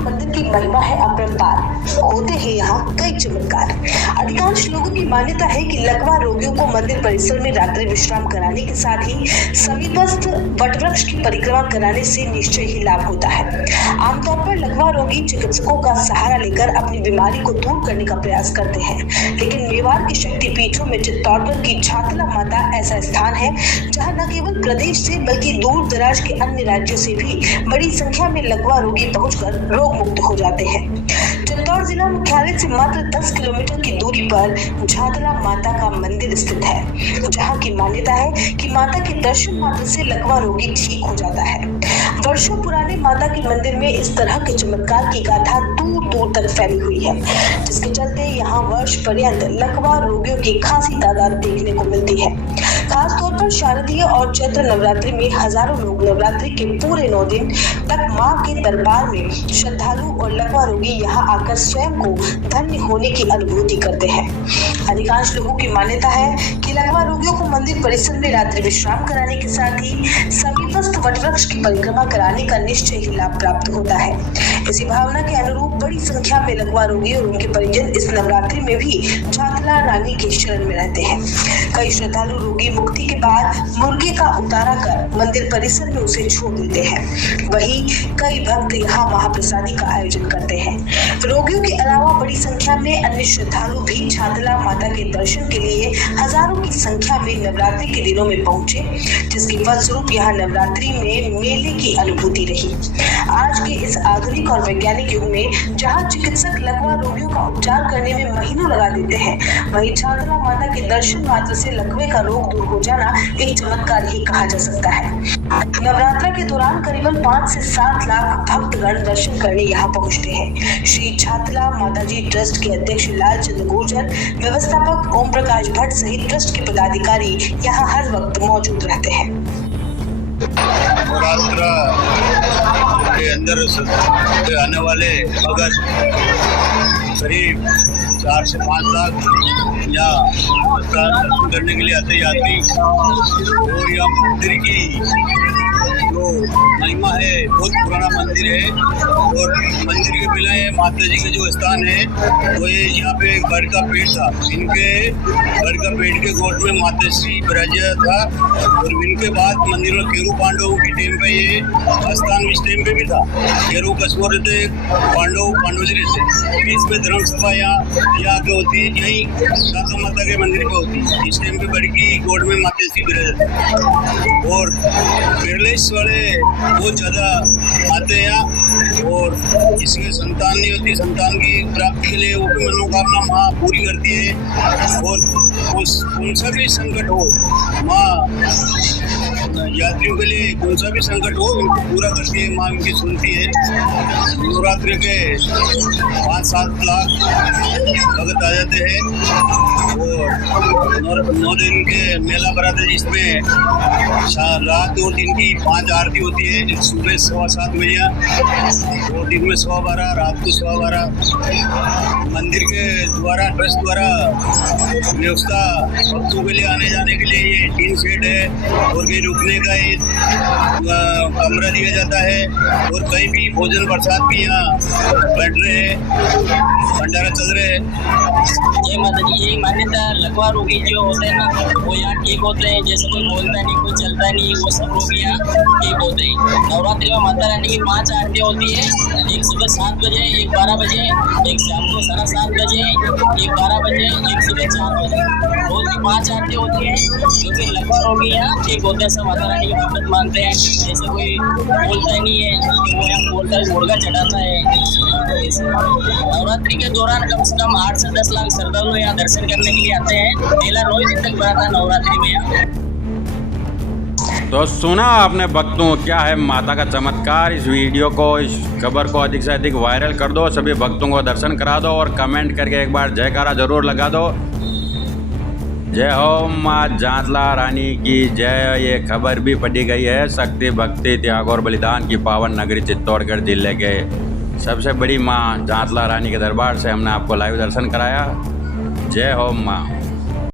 मंदिर की महिमा है अपरंपार, होते हैं यहाँ कई चमत्कार। अधिकांश लोगों की मान्यता है कि लकवा रोगियों को मंदिर परिसर में रात्रि विश्राम कराने के साथ ही समीपस्थ वटवृक्ष की परिक्रमा कराने से निश्चय ही लाभ होता है। आमतौर पर लकवा रोगी चिकित्सकों का सहारा लेकर अपनी बीमारी को दूर करने का प्रयास करते हैं, लेकिन मेवाड़ के शक्तिपीठों में चित्तौड़गढ़ की झातला माता ऐसा स्थान है जहां न केवल प्रदेश से बल्कि दूर दराज के अन्य राज्यों से भी बड़ी संख्या में लकवा रोगी पहुंचकर रोग मुक्त हो जाते हैं। चित्तौड़ जिला मुख्यालय से मात्र 10 किलोमीटर की दूरी पर झातला माता का मंदिर स्थित है, जहां की मान्यता है कि माता के दर्शन मात्र से लकवा रोगी ठीक हो जाता है। वर्षों पुराने माता के मंदिर में इस तरह के चमत्कार की गाथा दूर दूर तक फैली हुई है, जिसके चलते यहाँ वर्ष पर्यंत लकवा रोगियों की खासी तादाद देखने को मिलती है। खासतौर पर शारदीय और चैत्र नवरात्रि में हजारों लोग नवरात्रि के पूरे 9 दिन तक मां के दरबार में श्रद्धालु और लकवा रोगी यहाँ आकर स्वयं को धन्य होने की अनुभूति करते हैं। अधिकांश लोगों की मान्यता है कि लकवा रोगियों को मंदिर परिसर में रात्रि विश्राम कराने के साथ ही समीपस्थ वटवृक्ष की परिक्रमा कराने का निश्चय ही लाभ प्राप्त होता है। इसी भावना के अनुरूप बड़ी संख्या में लकवा रोगी और उनके परिजन इस नवरात्रि में भी झातला रानी के शरण में रहते हैं। कई श्रद्धालु रोगी मुक्ति के बाद मुर्गे का उतारा कर मंदिर परिसर में उसे छोड़ देते हैं। वहीं कई भक्त यहाँ महाप्रसादी का आयोजन करते हैं। रोगियों के अलावा बड़ी संख्या में अन्य श्रद्धालु भी झातला माता के दर्शन के लिए हजारों की संख्या में नवरात्रि के दिनों में पहुंचे, जिसके फलस्वरूप यहाँ नवरात्रि में मेले की अनुभूति रही। आज के इस आधुनिक और वैज्ञानिक युग में जहाँ चिकित्सक लकवा रोगियों का उपचार करने में महीनों लगा देते हैं, वहीं झातला माता के दर्शन मात्र से लकवे का रोग दूर हो जाना एक चमत्कार ही कहा जा सकता है। नवरात्र के दौरान करीबन 5 से 7 लाख भक्तगण दर्शन करने यहाँ पहुँचते हैं। श्री झातला माताजी ट्रस्ट के अध्यक्ष लालचंद गुर्जर, व्यवस्थापक ओम प्रकाश भट्ट सहित ट्रस्ट के पदाधिकारी यहाँ हर वक्त मौजूद रहते हैं। नवरात्र के अंदर आने वाले अगर करीब 4 से 5 लाख यहाँ दर्शन करने के लिए आते यात्री, और यहाँ मंदिर की जो महिमा है, बहुत पुराना मंदिर है। और मंदिर के पहले माता जी के जो स्थान है वो ये यहाँ पे एक बड़ का पेड़ था, इनके बड़ का पेड़ के गोद में माता श्री विराजा था। और इनके बाद मंदिर में केरू पांडवों के टाइम पे ये स्थान इस टाइम पे भी था। केरू कस्बों रहते, पांडव जी रहते, इसमें धर्म सभा यहाँ आगे होती है, यही झातला माता के मंदिर पे होती है। इस टाइम पे बड़ी की गोद में माता श्री विराजा था। और पेरलेस वाले बहुत ज़्यादा आते हैं यहाँ, और इसके संतान नहीं होती, संतान की प्राप्ति के लिए वो भी मनोकामना माँ पूरी करती है। और कौन सा भी संकट हो, माँ यात्रियों के लिए कौन सा भी संकट हो उनको पूरा करती है, माँ उनकी सुनती है। नवरात्रि के 5-7 लाख भगत आ जाते हैं और 9 दिन के मेला भराते हैं, जिसमें रात और दिन की 5 आरती होती है। सुबह 7:15 बजे और दिन में 12:15, रात को 12:15। मंदिर के द्वारा ट्रस्ट द्वारा व्यवस्था भक्तों के लिए आने जाने के लिए ये टीन शेड है, और कहीं रुकने का एक कमरा दिया जाता है, और कहीं भी भोजन प्रसाद भी यहाँ बैठ रहे हैं, भंडारा चल रहे हैं। जय माता जी। यही मान्यता लकवा रोगी जो होते हैं ना, वो यहाँ ठीक होते हैं। जैसे कोई बोलता नहीं, कोई चलता नहीं, वो सब रोगी यहाँ ठीक होते हैं। नवरात्रि में माता रानी की 5 आरती होती है, एक सुबह 7 बजे, एक 12 बजे, एक शाम को 7:30 बजे, एक 12 बजे, एक सुबह 4 बजे। रोज की 5 आरती होती है, क्योंकि लकवा रोगी यहाँ ठीक होते हैं। सब माता रानी की भगत मानते हैं। जैसे कोई बोलता नहीं है, वो यहाँ बोलता है, मुर्गा चढ़ाता है। नवरात्रि के दौरान कम से कम 8 से 10 लाख श्रद्धालु यहाँ दर्शन करने के लिए आते हैं। मेला 9 दिन तक भरा था नवरात्रि में यहाँ। तो सुना आपने भक्तों, क्या है माता का चमत्कार। इस वीडियो को, इस खबर को अधिक से अधिक वायरल कर दो, सभी भक्तों को दर्शन करा दो, और कमेंट करके एक बार जयकारा जरूर लगा दो। जय हो माँ झातला रानी की जय। ये खबर भी पढ़ी गई है शक्ति, भक्ति, त्याग और बलिदान की पावन नगरी चित्तौड़गढ़ जिले के सबसे बड़ी माँ झातला रानी के दरबार से हमने आपको लाइव दर्शन कराया। जय हो माँ।